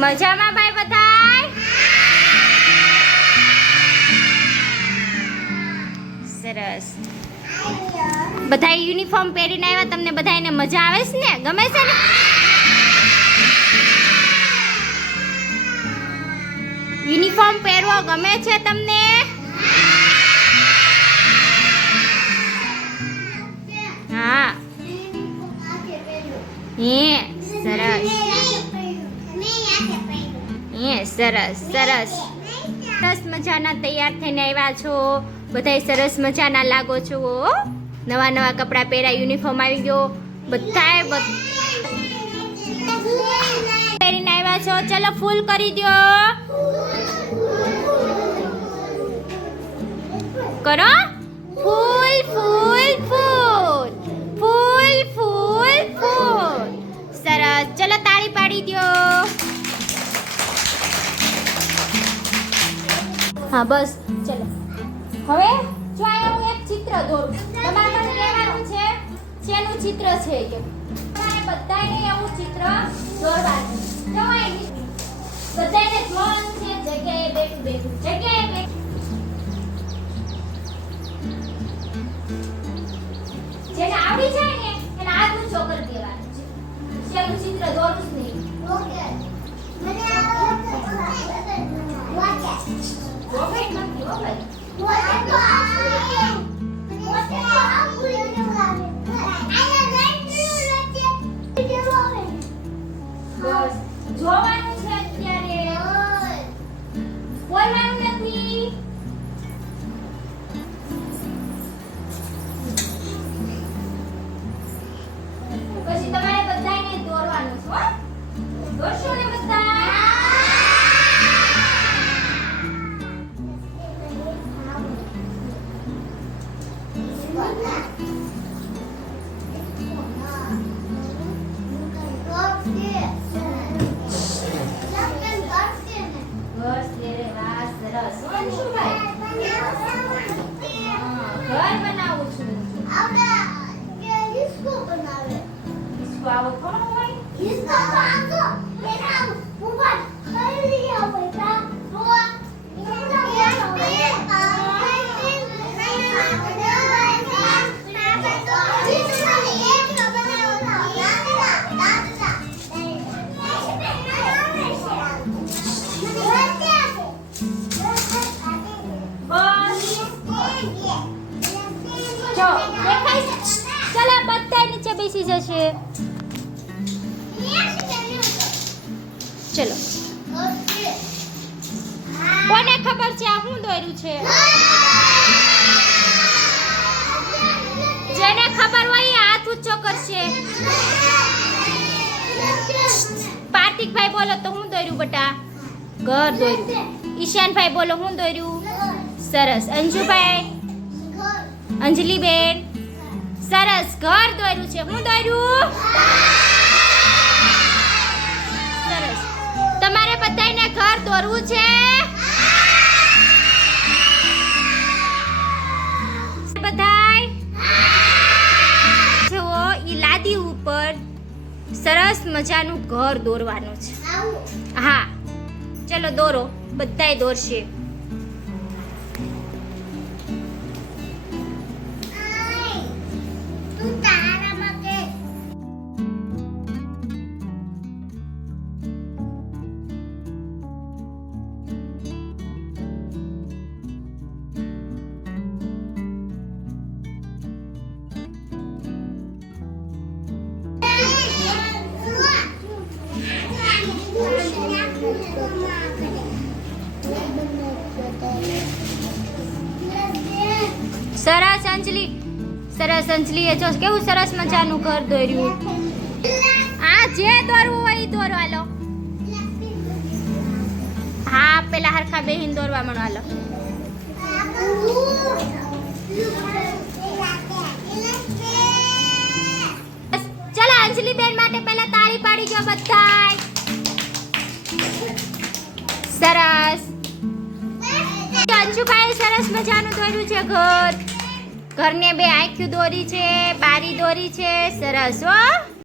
મજામાં ભાઈ બધાય? સરસ. બધા યુનિફોર્મ પહેરીને આવ્યા, તમને બધાને મજા આવે છે ને? ગમે છે ને? યુનિફોર્મ પહેરવો ગમે છે તમને? હા. સરસ. સરસ સરસ સરસ મજાના તૈયાર થઈને આવ્યા છો. બધાય સરસ મજાના લાગો છો. નવા નવા કપડાં પહેર્યા, યુનિફોર્મ આવી ગયો. બધાય પહેરીને આવ્યા છો. ચલો ફૂલ કરી દો. કરો ફૂલ ફૂલ ફૂલ ફૂલ ફૂલ ફૂલ. સરસ. ચલો તાળી પાડી દો. હા બસ ચલો. હવે જો અહીંયા હું એક ચિત્ર દોરું. તમારે મને કહેવાનું છે શેનું ચિત્ર છે કે તમારે બધાને એવું ચિત્ર દોરવાનું. જો અહીં બધાને જોવાનું છે જગ્યાએ બેઠું બેઠું જગ્યાએ બેઠું. જેને આવડી જાય ને એને હાથ ઊંચો કરી દેવાનો છે. શેનું ચિત્ર દોરું જ નહીં. ઓકે મને રોકેટ નથી હો ભાઈ. બસ જોવાનું છે અત્યારે, બોલવાનું નથી. પછી તમારે બધાને દોરવાનું છે હો. દોરશો ને બધા? ચલો બધા નીચે બેસી જશે. ચલો કોને ખબર છે આ શું દોર્યું છે? જેને ખબર હોય એ હાથ ઊંચો કરશે. કાર્તિકભાઈ બોલો તો હું દોર્યું બેટા? ઘર દોર્યું. ઈશાનભાઈ બોલો હું દોર્યું? સરસ. અંજુભાઈ, અંજલિબેન સરસ ઘર દોર્યું છે. હું દોર્યું? સરસ. તમારે બધાને ઘર દોરવું છે? બધાય જુઓ ઈ લાદી ઉપર સરસ મજાનું ઘર દોરવાનું છે. હા ચલો દોરો. બધાય દોરશે. સરસ અંજલિ. સરસ અંજલિએ જો કેવું સરસ મજાનું ઘર દોર્યું. આ જે દોરવું હોય એ દોરો. હાલો હા પેલા હરખા બેહીન દોરવા મળો. હાલો ચલો અંજલિ બેન માટે પહેલા તાળી પાડી ગયો બધાય. સરસ. અંજુભાઈ સરસ મજાનું દોર્યું છે ઘર. ઘરને બે આંખ્યું દોરી છે, બારી દોરી છે. સરસ હો.